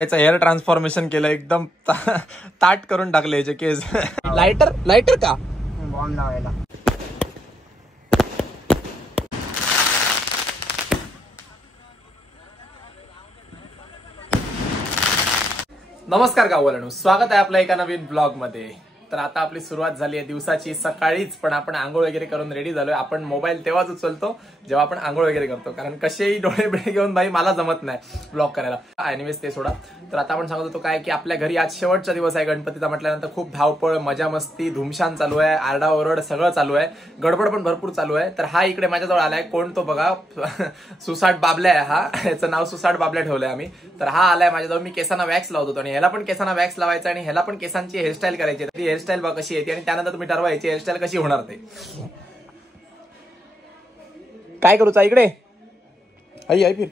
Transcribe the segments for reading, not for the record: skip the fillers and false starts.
त्याचं hair transformation केलं, एकदम ताट करून टाकले याचे केस. लायटर का बॉम्ब लावायला. नमस्कार गाववाल्यांनो, स्वागत आहे आपल्या एका नवीन ब्लॉग मध्ये. तर आता आपली सुरुवात झाली आहे दिवसाची सकाळीच, पण आपण आंघोळ वगैरे करून रेडी झालोय. आपण मोबाईल तेव्हाच उचलतो जेव्हा आपण आंघोळ वगैरे करतो, कारण कसेही डोळे बिळे घेऊन भाई मला जमत नाही ब्लॉग करायला. एनिवेज ते सोडा. तर आता आपण सांगत होतो काय की आपल्या घरी आज शेवटचा दिवस आहे गणपतीचा म्हटल्यानंतर खूप धावपळ, मजा मस्ती, धुमशान चालू आहे, आरडाओरड सगळं चालू आहे, गडबड पण भरपूर चालू आहे. तर हा इकडे माझ्याजवळ आलाय, कोण तो बघा, सुसाट बाबल्या आहे हा, याचं नाव सुसाट बाबल्या ठेवलंय आम्ही. तर हा आलाय माझ्याजवळ. मी केसांना वॅक्स लावत होतो आणि ह्याला पण केसांना वॅक्स लावायचा आणि ह्याला पण केसांची हेअरस्टाईल करायची. ती हेअरस्टाईल बघ कशी येते आणि त्यानंतर तुम्ही ठरवायची हेअरस्टाईल कशी होणार ते. काय करूचा इकडे आई फिर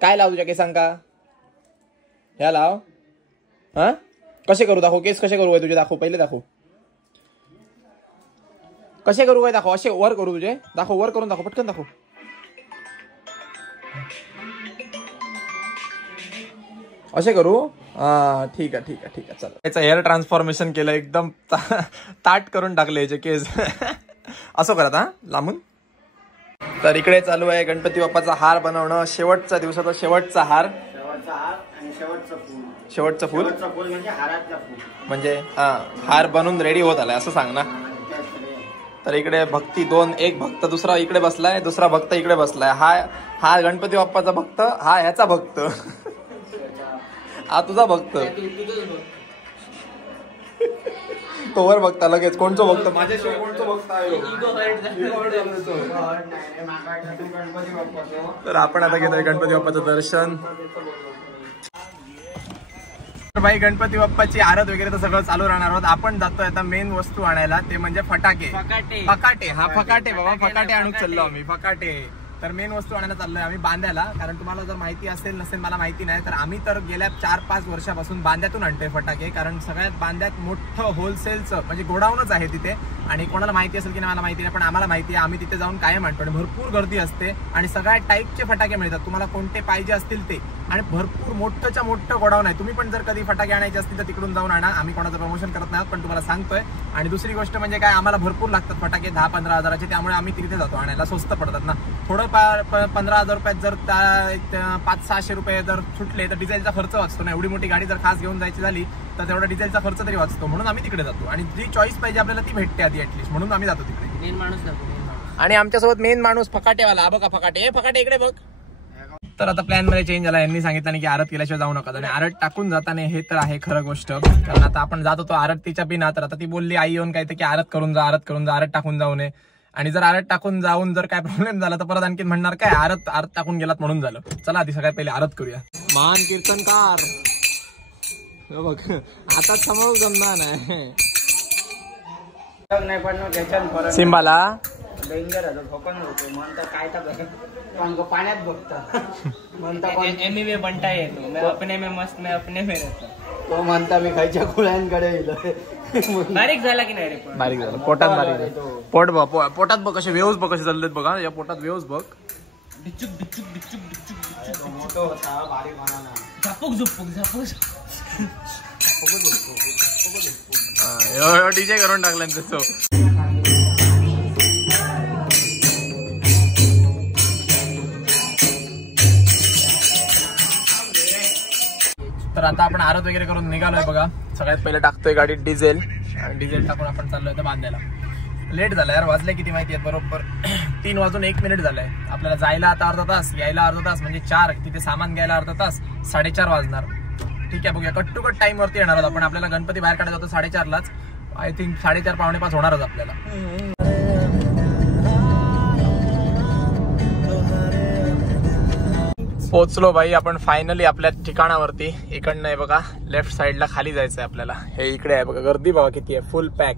काय लावू तुझ्या केसांका? ह्या लाव. हा कसे करू दाखव, केस कसे करू तुझे दाखव, पहिले दाखव कसे करू काय, दाखव. असे वर करू तुझे, दाखव वर करून दाखव, पटकन दाखव. असे करू. हा ठीक आहे ठीक आहे ठीक आहे, चला. त्याचं हेअर ट्रान्सफॉर्मेशन केलं, एकदम ताट करून टाकले याचे केस. असं करत हा लांबून. तर इकडे चालू आहे गणपती बाप्पाचा हार बनवणं. शेवटचा दिवसाचा शेवटचा हार, शेवटचं फूल म्हणजे हार बनून रेडी होत आलाय असं सांग ना. तर इकडे भक्ती दोन, एक भक्त दुसरा इकडे बसलाय, दुसरा भक्त इकडे बसलाय. हा गणपती बाप्पाचा भक्त, हा ह्याचा भक्त, हा तुझा भक्त. तोवर बघता लगेच कोणतो भक्त, माझ्याशिवाय कोणतो भक्त आहे. तर आपण आता घेतोय गणपती बाप्पाचं दर्शन. भाई गणपती बाप्पाची आरत वगैरे तर सगळं चालू राहणार आहोत. आपण जातोय आता मेन वस्तू आणायला, ते म्हणजे फटाके. फकाटे हा फकाटे बाबा, फकाटे आणून चाललो आम्ही, फकाटे. तर मेन वस्तू आणायला चाललोय आम्ही बांद्याला. कारण तुम्हाला जर माहिती असेल नसेल मला माहिती नाही, तर आम्ही तर गेल्या 4-5 वर्षापासून बांद्यातून आणतोय फटाके. कारण सगळ्यात बांद्यात मोठं होलसेलचं म्हणजे गोडाऊनच आहे तिथे. आणि कोणाला माहिती असेल की नाही मला माहिती नाही, पण आम्हाला माहिती आहे. आम्ही तिथे जाऊन कायम आणतो आणि भरपूर गर्दी असते आणि सगळ्या टाईपचे फटाके मिळतात. तुम्हाला कोणते पाहिजे असतील ते, आणि भरपूर मोठंच्या मोठं गोडाऊन आहे. तुम्ही पण जर कधी फटाके आणायचे असतील तर तिकडून जाऊन आणा. आम्ही कोणाचं प्रमोशन करत नाही, पण तुम्हाला सांगतोय. आणि दुसरी गोष्ट म्हणजे काय, आम्हाला भरपूर लागतात फटाके, 10-15 हजाराचे. त्यामुळे आम्ही तिथे जातो आणायला, स्वस्त पडतात ना. थोडं 15,000 रुपयात जर 500-600 रुपये जर सुटले तर डिझेलचा खर्च वाचतो ना. एवढी मोठी गाडी जर खास घेऊन जायची झाली तर तेवढा डिझेलचा खर्च तरी वाचतो. म्हणून आम्ही तिकडे जातो आणि जी चॉईस पाहिजे आपल्याला ती भेटते आधी ऍटलीस्ट, म्हणून आम्ही जातो तिकडे. मेन माणूस जातो. आणि आमच्यासोबत मेन माणूस फकाटेवाला बघा, फकाटे फकाटे इकडे बघ. तर आता प्लॅन मध्ये चेंज झाला. यांनी सांगितलं की आरत केल्याशिवाय जाऊ नका, आणि आरत टाकून जाताना हे तर आहे खरं गोष्ट. कारण आता आपण जात होतो आरतीच्या बिना, तर आता ती बोलली आई येऊन काय की आरत करून जा, आरत करून जा, आरत टाकून जाऊ नये. आणि जर आरत टाकून जाऊन जर काय प्रॉब्लेम झाला तर परत आणखी म्हणणार काय आरत टाकून गेलात म्हणून झालं. चला आधी सगळ्यात पहिले आरत करूया. महान कीर्तनकार बघ, आता समोर जमणार नाही सिंबाला पाण्यात बघता म्हणता बनता येतो, मैं अपने में मस्त, मैं अपने में रहता. तो म्हणता मी खायच्या खुळ्यांकडे. बारीक झाला की नाही रे? बारीक झाला, पोटात बारीक. पोटात बघ कसे वेव्स बघ कसे चाललेत बघा, या पोटात वेव्स बघ. डिचुक डिचुक डिचुक डिचुक मोठा होता, बारीक होणार ना. झापूक झुपूक झापूक डीजे करून टाकलं त्याचं. तर आता आपण आरत वगैरे करून निघालोय बघा. सगळ्यात पहिले टाकतोय गाडीत डिझेल, आणि डिझेल टाकून आपण चाललोय तर बांधायला. लेट झालं यार, वाजले किती माहिती आहेत? बरोबर 3:01 झालंय. आपल्याला जायला आता अर्धा तास, यायला अर्धा तास, म्हणजे 4. तिथे सामान घ्यायला अर्धा तास, 4:30 वाजणार. ठीक आहे बघूया, कट टू कट टाइम वरती येणार आहोत आपण. आपल्याला गणपती बाहेर काढायचा होता 4:30लाच. आय थिंक 4:30-4:45 होणारच आपल्याला. पोहोचलो भाई आपण फायनली आपल्या ठिकाणावरती. इकडनं आहे बघा, लेफ्ट साइडला खाली जायचंय आपल्याला. हे इकडे आहे बघा, गर्दी बघा किती आहे, फुल पॅक.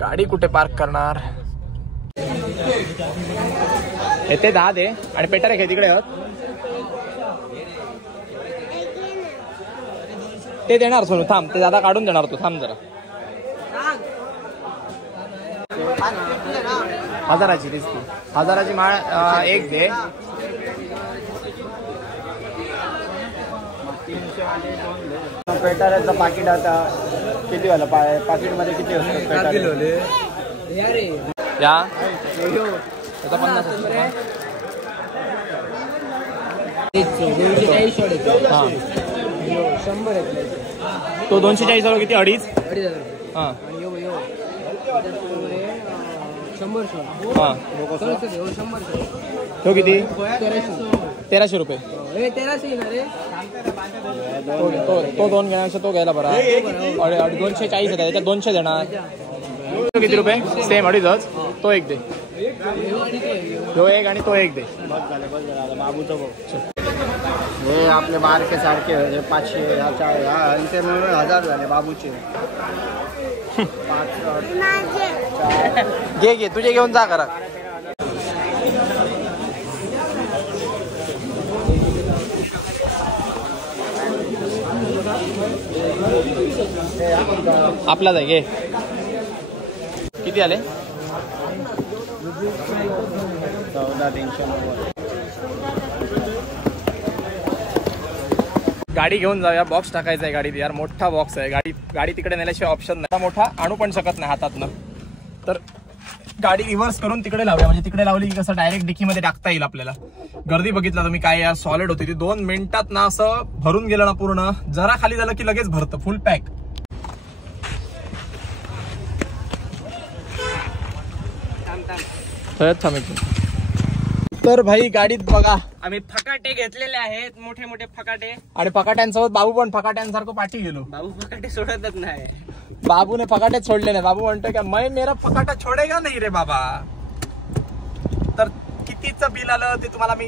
गाडी कुठे पार्क करणार? येते 10 दे आणि पेटर आहे तिकडे ते देणार. सोनू थांब, ते दादा काढून देणार, तू थांब जरा. 1000ची दिसते, 1000ची माळ एक दे. पेटाऱ्याचं पाकिट आता किती वाला पाकिटमध्ये किती असतं या आता 50 तो 240 वाला किती 2.5 हां तो किती 1300 रुपये तो 2 घेण्यापेक्षा तो घ्यायला बरा 240 आहे त्याच्यात 200 देणार तो किती रुपये सेम 2.5 तो एक दे तो एक आणि तो एक दे बाबूचं बघ हे आपले बारके सारखे 500 ते मिळून 1000 झाले बाबूचे घे तुझे घेऊन जा करा आपलाच आहे घे किती आले 14,390 गाडी घेऊन जाऊया बॉक्स टाकायचा आहे गाडीत यार मोठा बॉक्स आहे गाडी तिकडे नेल्याशिवाय ऑप्शन नाही मोठा आणू पण शकत नाही हातातनं तर गाडी रिव्हर्स करून तिकडे लावूया म्हणजे तिकडे लावली की कसं डायरेक्ट डिकीमध्ये टाकता येईल आपल्याला गर्दी बघितला तुम्ही काय यार सॉलिड होती ती 2 मिनिटात ना असं भरून गेलं ना पूर्ण जरा खाली झालं की लगेच भरतं फुल पॅक तर भाई गाडीत बघा आम्ही फकाटे घेतलेले आहेत मोठे मोठे फकाटे आणि फकाट्यांसोबत बाबू पण फकाट्यांसारखं पाठी गेलो बाबू फकाटे सोडतच नाही बाबूने फकाटेच सोडले नाही बाबू म्हणतोय का मैं मेरा फकाटा छोडेगा नाही रे बाबा तर कितीचं बिल आलं ते तुम्हाला मी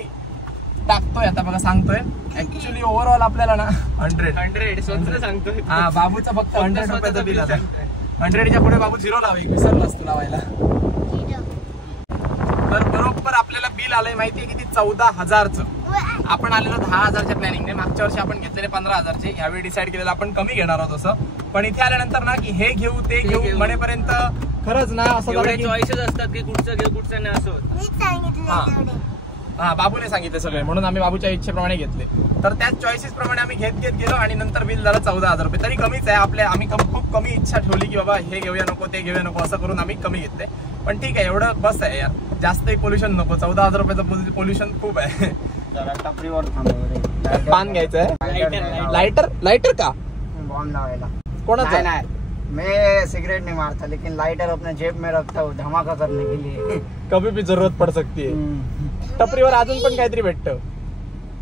टाकतोय आता बघा सांगतोय ऍक्च्युली ओव्हरऑल आपल्याला ना 100 स्वतः सांगतोय हा बाबूचं फक्त 100 रुपयाचं बिल आलं 100च्या पुढे बाबू 0 लावे विसरलास तू लावायला तर बरोबर आपल्याला बिल आलंय माहितीये किती 14,000चं आपण आलेलो 10,000च्या प्लॅनिंगने मागच्या वर्षी आपण घेतलेले 15,000चे यावेळी डिसाईड केलेलं आपण कमी घेणार आहोत असं पण इथे आल्यानंतर ना की हे घेऊ ते घेऊ म्हणेपर्यंत खरंच ना असं चॉईसेस असतात की कुठचं घेऊ कुठचं नाही असं हा बाबूने सांगितले सगळे म्हणून आम्ही बाबूच्या इच्छेप्रमाणे घेतले तर त्याच चॉईसेस प्रमाणे आम्ही घेत गेलो आणि नंतर बिल झालं 14,000 रुपये तरी कमीच आहे आपल्या आम्ही खूप कमी इच्छा ठेवली की बाबा हे घेऊया नको ते घेऊया नको असं करून आम्ही कमी घेतले पण ठीक आहे एवढं बस आहे यार जास्तही पोल्युशन नको 14,000 रुपयाचं पोल्युशन खूप आहे पान घ्यायचं आहे लाइटर का बॉम्ब लावायला कोणाचा नहीं मैं सिगरेट नहीं मारता लेकिन लाइटर अपने जेब में रखता हूँ धमाका करने के लिए कभी भी जरूरत पड सकती है टपरीवर अजून पण काहीतरी भेटतं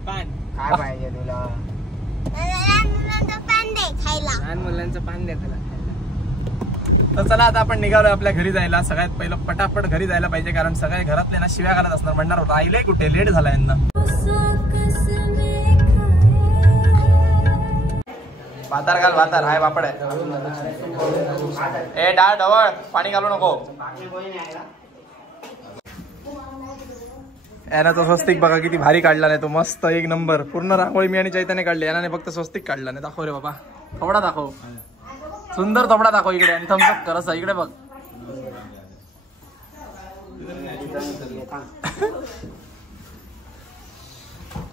पान काय पाहिजे तुला लहान मुलांचं पान द्या त्याला तर चला आता आपण निघालोय आपल्या घरी जायला सगळ्यात पहिलं पटापट घरी जायला पाहिजे कारण सगळे घरातले ना शिव्या घालत असणार म्हणणार राहिले कुठे लेट झाला यांना भातार हाय बापड आहे ए डाळ ढवळ पाणी घालू नको यानं तो स्वस्तिक बघा किती भारी काढला नाही तो मस्त एक नंबर पूर्ण रांगोळी मी आणि चैतन्य काढली याने फक्त स्वस्तिक काढला नाही दाखव रे बाबा थोडा दाखव सुंदर थोडा दाखव इकडे आणि थम्सअप कर असं इकडे बघ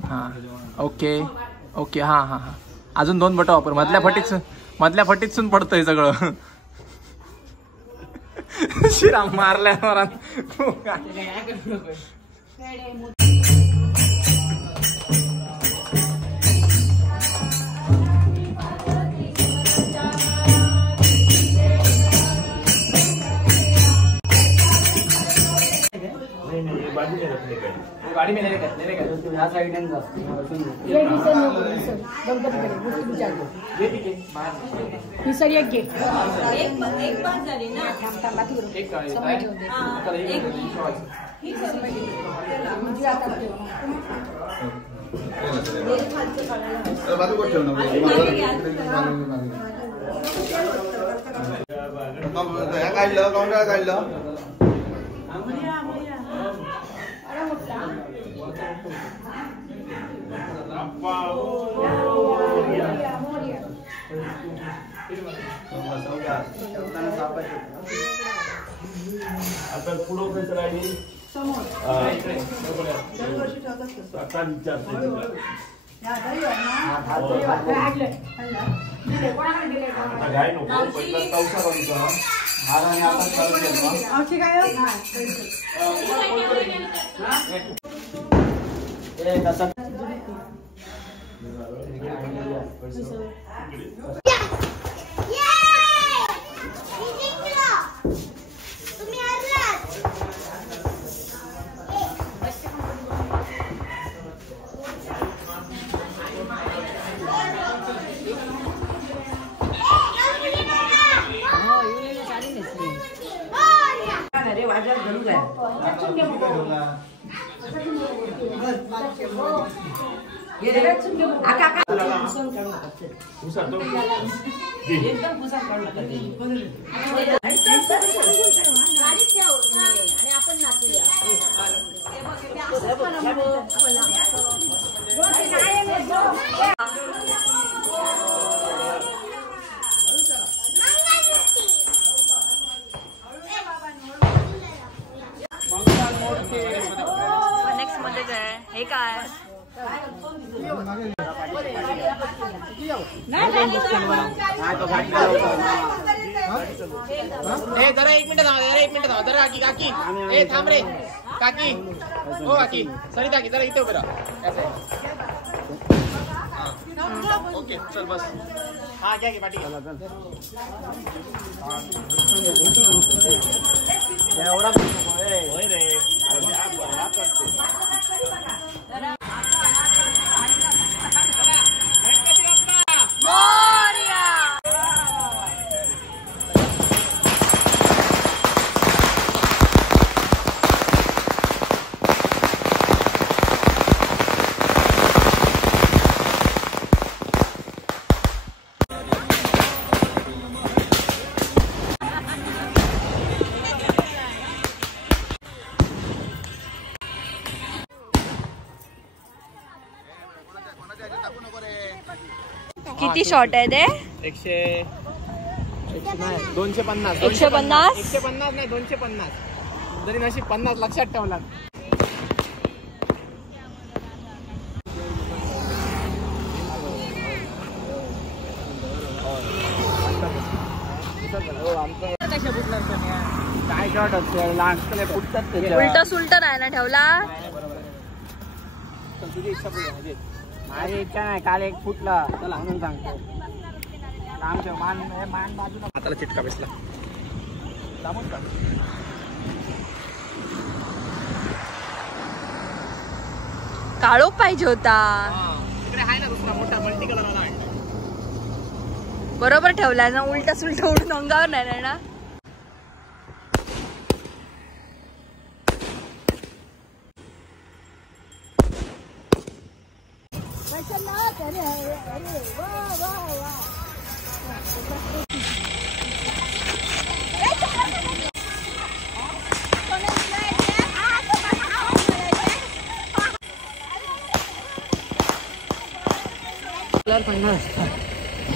हा ओके ओके हा हा हा अजून 2 बटन वापर मधल्या फटीतून पडतंय सगळं शिराम मारल्या गाड़ी में लेने ह्या साईडने काढलं आता पुढं कसं राहिली आता घाई नको पहिला तवसा करूचा महाराणी आता चालू केलं नेक्स्ट मध्ये काय हे काय जरा एक मिनिट थांबा जरा काकी काकी ए थांब रे काकी हो काकी सरी काकी जरा इथे उभे राहा ओके चल बस हा घ्या की पाठी एवढा होय रे किती शॉट आहे ते 250 150 नाही 250 जरी नशीब 50 लक्षात ठेवला काय शॉट असतो लास्ट फुटतात उलट सुलट नाही ना ठेवला माझी इच्छा नाही काल एक फुटला चला म्हणून सांगतो आमच्या मान बाजूला हाताला चिटका बसला काळोख पाहिजे होता इकडे आहे ना दुसरा मोठा मल्टी कलर वाला बरोबर ठेवलाय ना उलटा सुलटा उडून अंगावर नाही ना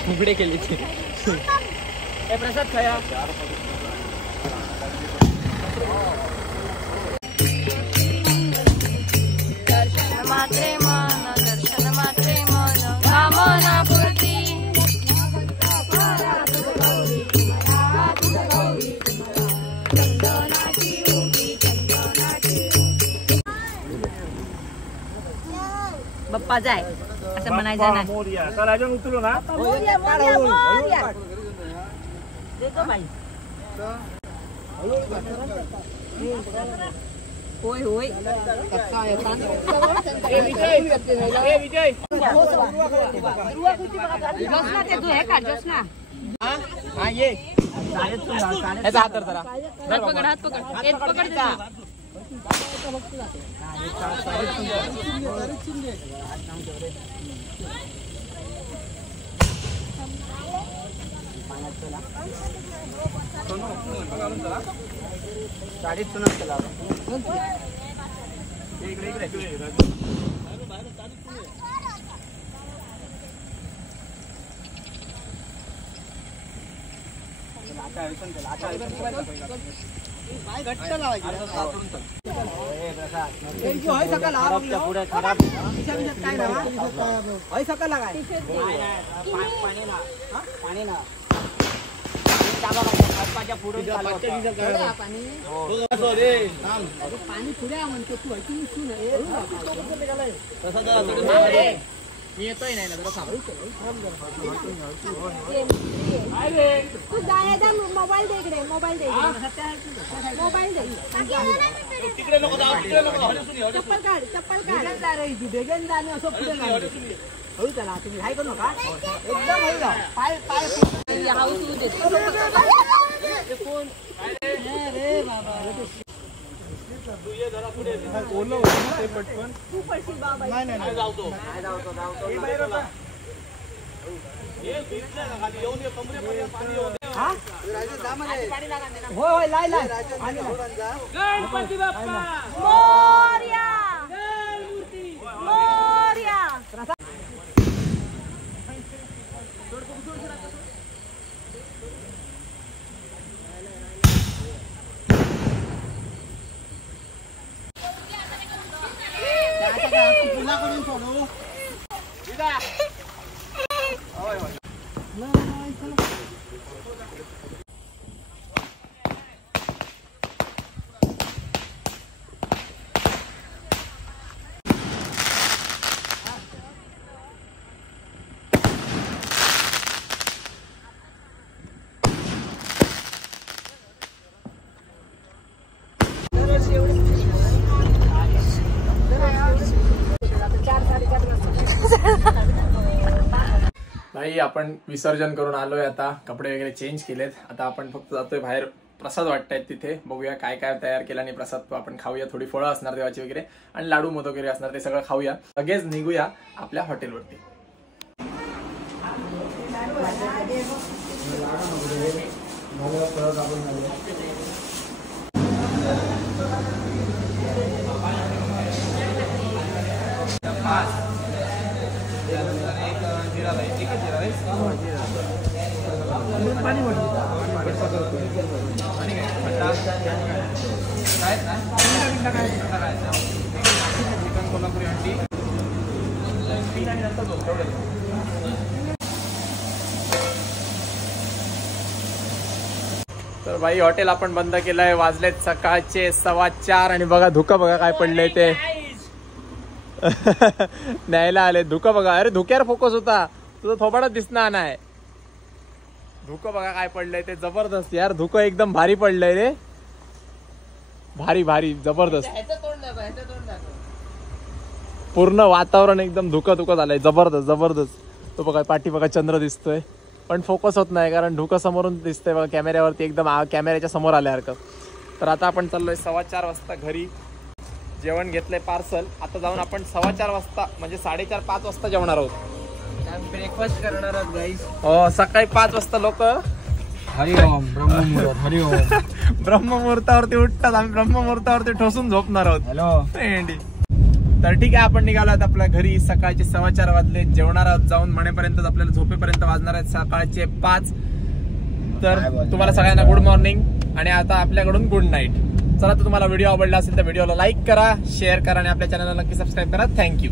उघडे केले प्रसाद खाया दर्शन मात्रे मन कामना पूर्ती बाप्पा जाय असं म्हणायचं नाही मोरया चला अजून उतरू ना होय होय विजय जोसना ते तू हे का जोसना हा ये याचा हात धर जरा हात पकड एक पकड जा गाडीत सुनत चला येतोय नाही ना मोबाईल दे इकडे मोबाईल दे मोबाईल दे चप्पल काढ चप्पल काढ असं पुढे होईल त्याला तुम्ही काय करू नका एकदम होईल पाय पाय रे बाबा तू ये जरा पुढे ओलं होतं ते पटकन तू पडशील बाबा नाही जावतो हे भिजलं ना खाली येऊन ये कमरेपर्यंत पाणी येऊन हां होय लाय पाणी गणपती बाप्पा मोरया जय मूर्ती मोरया भाई आपण विसर्जन करून आलोय आता कपडे वगैरे चेंज केलेत आता आपण फक्त जातोय बाहेर प्रसाद वाटतायत तिथे बघूया काय काय तयार केला आणि प्रसाद आपण खाऊया थोडी फळं असणार देवाची वगैरे आणि लाडू मोदक वगैरे असणार ते सगळं खाऊया लगेच निघूया आपल्या हॉटेलवरती तर भाई हॉटेल आपण बंद केलंय वाजलेत सकाळचे 4:15 आणि बघा धुकं बघा काय पडलंय ते न्यायला आले धुकं बघा अरे धुक्यावर फोकस होता तुझं थोबाडच दिसणार नाही धुकं बघा काय पडलंय ते जबरदस्त यार धुकं एकदम भारी पडलंय रे भारी भारी जबरदस्त पूर्ण वातावरण एकदम धुकं धुकं झालंय जबरदस्त जबरदस्त तो बघा पाठी बघा चंद्र दिसतोय पण फोकस होत नाही कारण धुकं समोरून दिसतंय बघा कॅमेऱ्यावरती एकदम कॅमेऱ्याच्या समोर आल्यासारखं तर आता आपण चाललोय 4:15 वाजता घरी जेवण घेतलंय पार्सल आता जाऊन आपण 4:15 वाजता म्हणजे 4:30-5 वाजता जेवणार आहोत ब्रेकफास्ट करणार आहोत गाईस हो सकाळी 5 वाजता लोक हरिओम ब्रह्ममुहूर्त हरिओम ब्रह्ममुहूर्तावरती उठतात आम्ही ब्रह्ममुहूर्तावरती ठोसून झोपणार आहोत हॅलो तर ठीक आहे आपण निघालो आहोत आपल्या घरी सकाळचे 4:15 वाजले जेवणार आहोत जाऊन म्हणेपर्यंत आपल्याला झोपेपर्यंत वाजणार आहेत सकाळचे 5 तर तुम्हाला सगळ्यांना गुड मॉर्निंग आणि आता आपल्याकडून गुड नाईट चला तर तुम्हाला व्हिडिओ आवडला असेल तर व्हिडिओला लाईक करा शेअर करा आणि आपल्या चॅनलला नक्की सबस्क्राईब करा थँक्यू